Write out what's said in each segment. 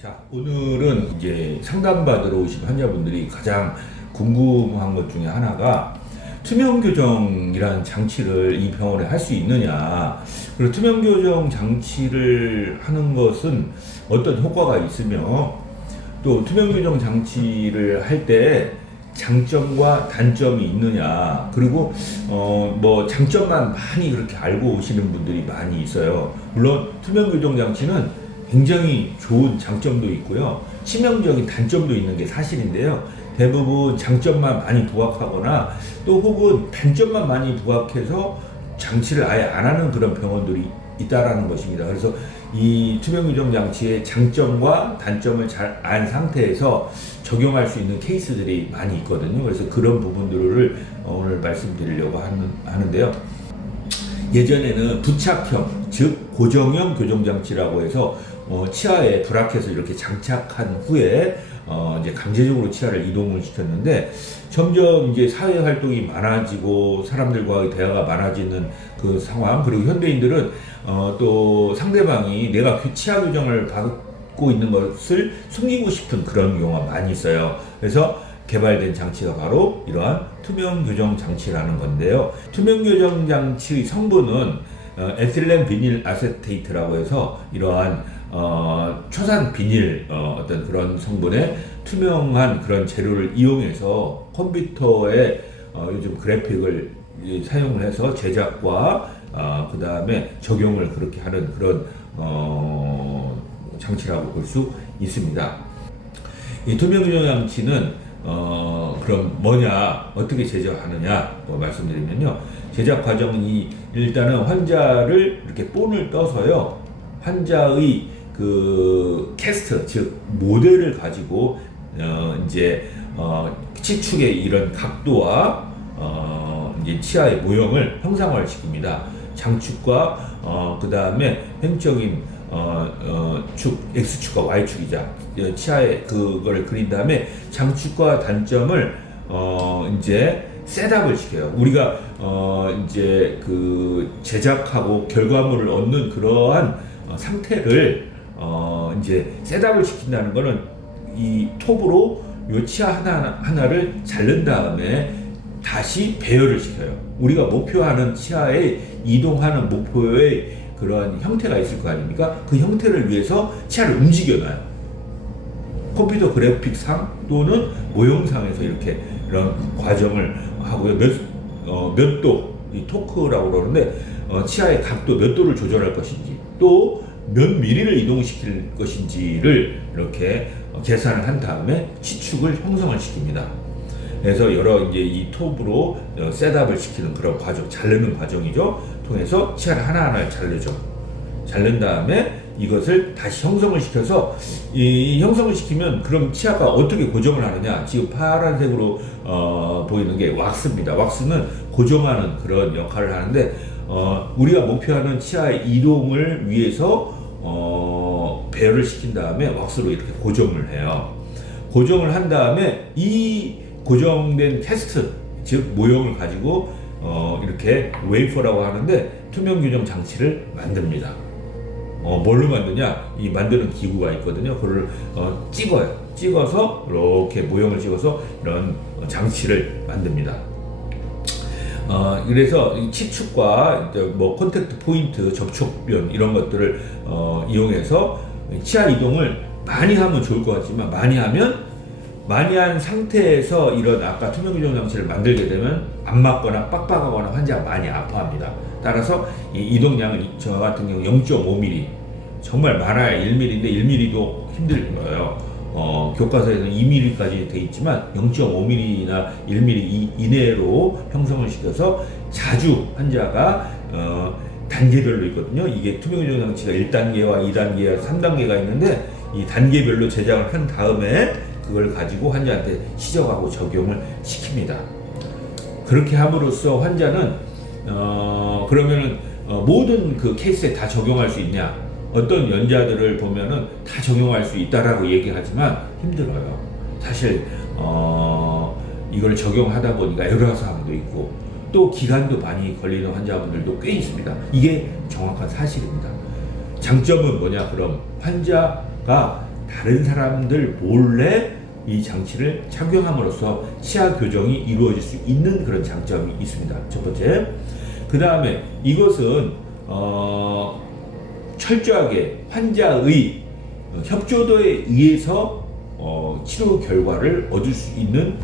자, 오늘은 이제 상담받으러 오신 환자분들이 가장 궁금한 것 중에 하나가 투명 교정이라는 장치를 이 병원에 할 수 있느냐, 그리고 투명 교정 장치를 하는 것은 어떤 효과가 있으며 또 투명 교정 장치를 할 때 장점과 단점이 있느냐, 그리고 뭐 장점만 많이 그렇게 알고 오시는 분들이 많이 있어요. 물론 투명 교정 장치는 굉장히 좋은 장점도 있고요, 치명적인 단점도 있는 게 사실인데요, 대부분 장점만 많이 부각하거나 또 혹은 단점만 많이 부각해서 장치를 아예 안 하는 그런 병원들이 있다라는 것입니다. 그래서 이 투명 교정 장치의 장점과 단점을 잘 안 상태에서 적용할 수 있는 케이스들이 많이 있거든요. 그래서 그런 부분들을 오늘 말씀드리려고 하는데요. 예전에는 부착형, 즉 고정형 교정장치라고 해서 치아에 브라켓을 이렇게 장착한 후에 이제 강제적으로 치아를 이동을 시켰는데, 점점 이제 사회 활동이 많아지고 사람들과의 대화가 많아지는 그 상황, 그리고 현대인들은 또 상대방이 내가 치아 교정을 받고 있는 것을 숨기고 싶은 그런 경우가 많이 있어요. 그래서 개발된 장치가 바로 이러한 투명 교정 장치라는 건데요. 투명 교정 장치의 성분은 에틸렌 비닐 아세테이트라고 해서 이러한 초산 비닐 어떤 그런 성분의 투명한 그런 재료를 이용해서 컴퓨터에 요즘 그래픽을 사용을 해서 제작과 그 다음에 적용을 그렇게 하는 그런 장치라고 볼 수 있습니다. 이 투명 교정 장치는 그럼 뭐냐, 어떻게 제작하느냐 말씀드리면요, 제작 과정은 일단은 환자를 이렇게 본을 떠서요, 환자의 그 캐스트, 즉 모델을 가지고 이제 치축의 이런 각도와 이제 치아의 모형을 형상화를 시킵니다. 장축과 그 다음에 횡적인 축, X축과 Y축이자 치아에 그거를 그린 다음에 장축과 단점을 이제 셋업을 시켜요. 우리가 이제 그 제작하고 결과물을 얻는 그러한 상태를 이제 셋업을 시킨다는 거는 이 톱으로 요 치아 하나를 자른 다음에 다시 배열을 시켜요. 우리가 목표하는 치아에 이동하는 목표의 그런 형태가 있을 거 아닙니까? 그 형태를 위해서 치아를 움직여놔요. 컴퓨터 그래픽상 또는 모형상에서 이렇게 이런 과정을 하고요. 몇 도, 이 토크라고 그러는데 치아의 각도 몇 도를 조절할 것인지 또 몇 미리를 이동시킬 것인지를 이렇게 계산을 한 다음에 치축을 형성을 시킵니다. 그래서 여러 이제 이 톱으로 셋업을 시키는 그런 과정, 자르는 과정이죠. 통해서 치아를 하나하나 자르죠. 자른 다음에 이것을 다시 형성을 시켜서 이 형성을 시키면 그럼 치아가 어떻게 고정을 하느냐? 지금 파란색으로 보이는 게 왁스입니다. 왁스는 고정하는 그런 역할을 하는데 우리가 목표하는 치아의 이동을 위해서 배열을 시킨 다음에 왁스로 이렇게 고정을 해요. 고정을 한 다음에 이 고정된 캐스트, 즉 모형을 가지고 이렇게 웨이퍼라고 하는데 투명 교정 장치를 만듭니다. 뭘로 만드냐? 이 만드는 기구가 있거든요. 그걸 찍어요. 찍어서 이렇게 모형을 찍어서 이런 장치를 만듭니다. 그래서 이 치축과 뭐 콘택트 포인트, 접촉변 이런 것들을 이용해서 치아 이동을 많이 하면 좋을 것 같지만 많이 한 상태에서 이런 아까 투명 교정 장치를 만들게 되면 안 맞거나 빡빡하거나 환자가 많이 아파합니다. 따라서 이 이동량은 저 같은 경우 0.5mm, 정말 많아야 1mm인데 1mm도 힘들 거예요. 교과서에는 2mm까지 돼 있지만 0.5mm나 1mm 이내로 형성을 시켜서 자주 환자가 단계별로 있거든요. 이게 투명 교정 장치가 1단계와 2단계와 3단계가 있는데 이 단계별로 제작을 한 다음에 그걸 가지고 환자한테 시정하고 적용을 시킵니다. 그렇게 함으로써 환자는 그러면은 모든 그 케이스에 다 적용할 수 있냐? 어떤 연자들을 보면은 다 적용할 수 있다라고 얘기하지만 힘들어요. 사실 이걸 적용하다 보니까 애로사항도 있고 또 기간도 많이 걸리는 환자분들도 꽤 있습니다. 이게 정확한 사실입니다. 장점은 뭐냐? 그럼 환자가 다른 사람들 몰래 이 장치를 착용함으로써 치아 교정이 이루어질 수 있는 그런 장점이 있습니다. 첫 번째. 그 다음에 이것은 철저하게 환자의 협조도에 의해서 치료 결과를 얻을 수 있는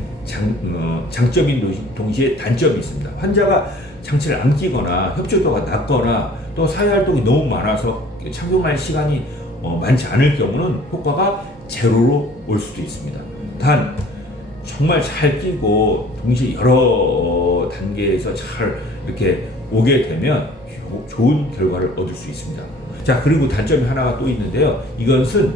장점인 동시에 단점이 있습니다. 환자가 장치를 안 끼거나 협조도가 낮거나 또 사회활동이 너무 많아서 착용할 시간이 많지 않을 경우는 효과가 제로로 올 수도 있습니다. 단 정말 잘 끼고 동시에 여러 단계에서 잘 이렇게 오게 되면 좋은 결과를 얻을 수 있습니다. 자, 그리고 단점이 하나가 또 있는데요. 이것은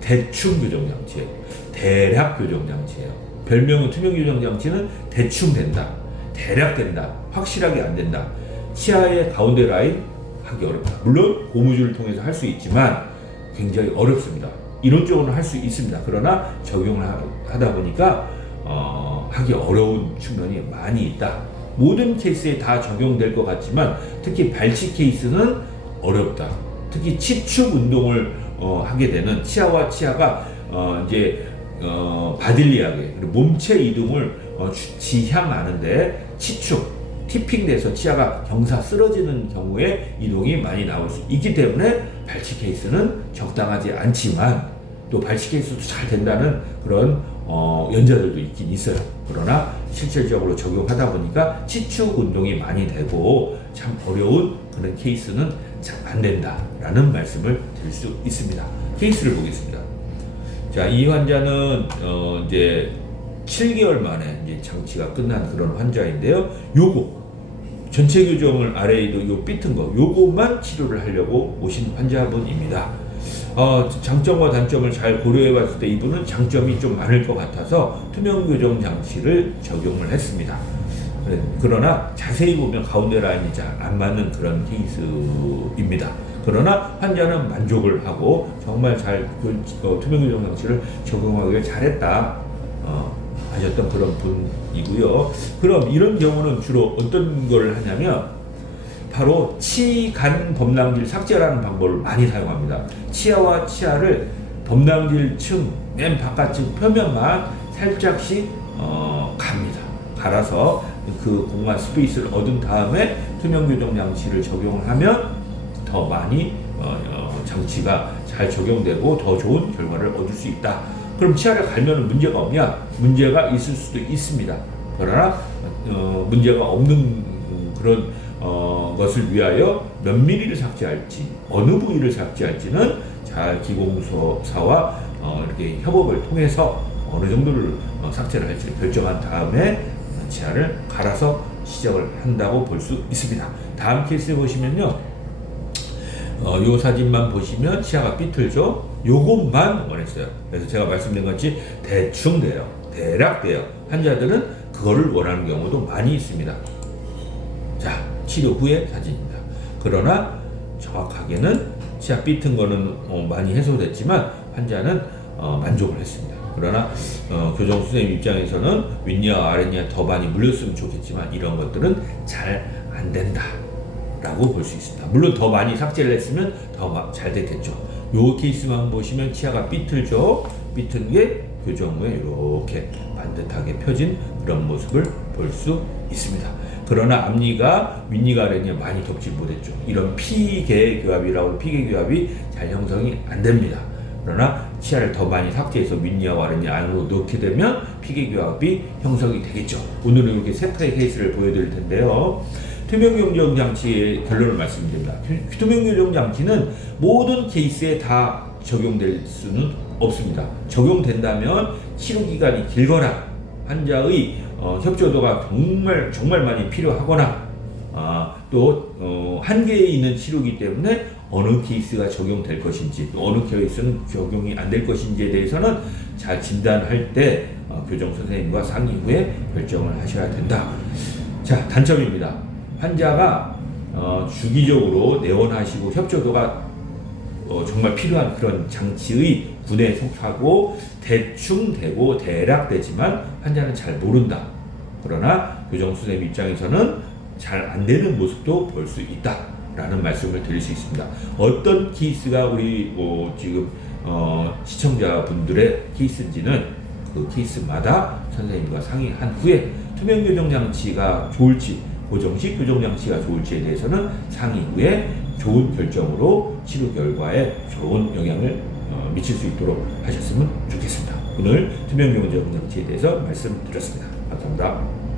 대충 교정 장치예요. 대략 교정 장치예요. 별명은 투명 교정 장치는 대충 된다, 대략 된다, 확실하게 안 된다. 치아의 가운데 라인 하기 어렵다. 물론 고무줄을 통해서 할 수 있지만 굉장히 어렵습니다. 이론적으로는 할 수 있습니다. 그러나 적용을 하다 보니까 하기 어려운 측면이 많이 있다. 모든 케이스에 다 적용될 것 같지만 특히 발치 케이스는 어렵다. 특히 치축 운동을 하게 되는 치아와 치아가 이제 바딜리하게 그리고 몸체 이동을 지향하는데 치축, 티핑돼서 치아가 경사 쓰러지는 경우에 이동이 많이 나올 수 있기 때문에 발치 케이스는 적당하지 않지만 또 발치 케이스도 잘 된다는 그런 연자들도 있긴 있어요. 그러나 실질적으로 적용하다 보니까 치축 운동이 많이 되고 참 어려운 그런 케이스는 잘 안 된다라는 말씀을 드릴 수 있습니다. 케이스를 보겠습니다. 자, 이 환자는 이제 7개월 만에 이제 장치가 끝난 그런 환자인데요. 요거 전체 교정을 RA도 요 삐튼 거 요것만 치료를 하려고 오신 환자분입니다. 장점과 단점을 잘 고려해 봤을 때 이분은 장점이 좀 많을 것 같아서 투명 교정 장치를 적용을 했습니다. 그러나 자세히 보면 가운데 라인이 잘 안 맞는 그런 케이스입니다. 그러나 환자는 만족을 하고 정말 잘 투명 교정 장치를 적용하기를 잘했다 하셨던 그런 분이고요. 그럼 이런 경우는 주로 어떤 걸 하냐면 바로 치간 범랑질 삭제라는 방법을 많이 사용합니다. 치아와 치아를 범랑질 층 맨 바깥층 표면만 살짝씩 갑니다. 갈아서 그 공간 스페이스를 얻은 다음에 투명 교정 장치를 적용을 하면 더 많이 장치가 잘 적용되고 더 좋은 결과를 얻을 수 있다. 그럼 치아를 갈면 문제가 없냐? 문제가 있을 수도 있습니다. 그러나 문제가 없는 그런 것을 위하여 몇 미리를 삭제할지 어느 부위를 삭제할지는 잘 기공사와 이렇게 협업을 통해서 어느 정도를 삭제를 할지 결정한 다음에 치아를 갈아서 시작을 한다고 볼 수 있습니다. 다음 케이스 보시면요. 요 사진만 보시면 치아가 삐뚤죠? 요것만 원했어요. 그래서 제가 말씀드린 것이 대충 돼요. 대략 돼요. 환자들은 그거를 원하는 경우도 많이 있습니다. 자, 치료 후의 사진입니다. 그러나 정확하게는 치아 삐튼 거는 많이 해소됐지만 환자는 만족을 했습니다. 그러나 교정 선생님 입장에서는 윗니와 아랫니가 더 많이 물렸으면 좋겠지만 이런 것들은 잘 안 된다 라고 볼 수 있습니다. 물론 더 많이 삭제를 했으면 더 잘 됐겠죠. 요 케이스만 보시면 치아가 삐뚤죠. 삐튼 게 교정 후에 이렇게 반듯하게 펴진 그런 모습을 볼 수 있습니다. 그러나 앞니가 윗니가 아랫니가 많이 덮지 못했죠. 이런 피계 교합이라고 하는 피계 교합이 잘 형성이 안 됩니다. 그러나 치아를 더 많이 삭제해서 윗니와 아랫니 안으로 넣게 되면 피계 교합이 형성이 되겠죠. 오늘은 이렇게 세 가지 케이스를 보여드릴 텐데요. 투명 교정 장치의 결론을 말씀드립니다. 투명 교정 장치는 모든 케이스에 다 적용될 수는 없습니다. 적용된다면 치료 기간이 길거나 환자의 협조도가 정말 많이 필요하거나 또 한계에 있는 치료이기 때문에 어느 케이스가 적용될 것인지 또 어느 케이스는 적용이 안 될 것인지에 대해서는 잘 진단할 때 교정 선생님과 상의 후에 결정을 하셔야 된다. 자, 단점입니다. 환자가 주기적으로 내원하시고 협조도가 정말 필요한 그런 장치의 군에 속하고 대충 되고 대략 되지만 환자는 잘 모른다. 그러나 교정 선생님 입장에서는 잘 안 되는 모습도 볼 수 있다 라는 말씀을 드릴 수 있습니다. 어떤 케이스가 우리 지금 시청자분들의 케이스인지는 그 케이스마다 선생님과 상의한 후에 투명 교정 장치가 좋을지 고정식 교정 장치가 좋을지에 대해서는 상의 후에 좋은 결정으로 치료 결과에 좋은 영향을 미칠 수 있도록 하셨으면 좋겠습니다. 오늘 투명 교정 장치에 대해서 말씀드렸습니다. 감사합니다.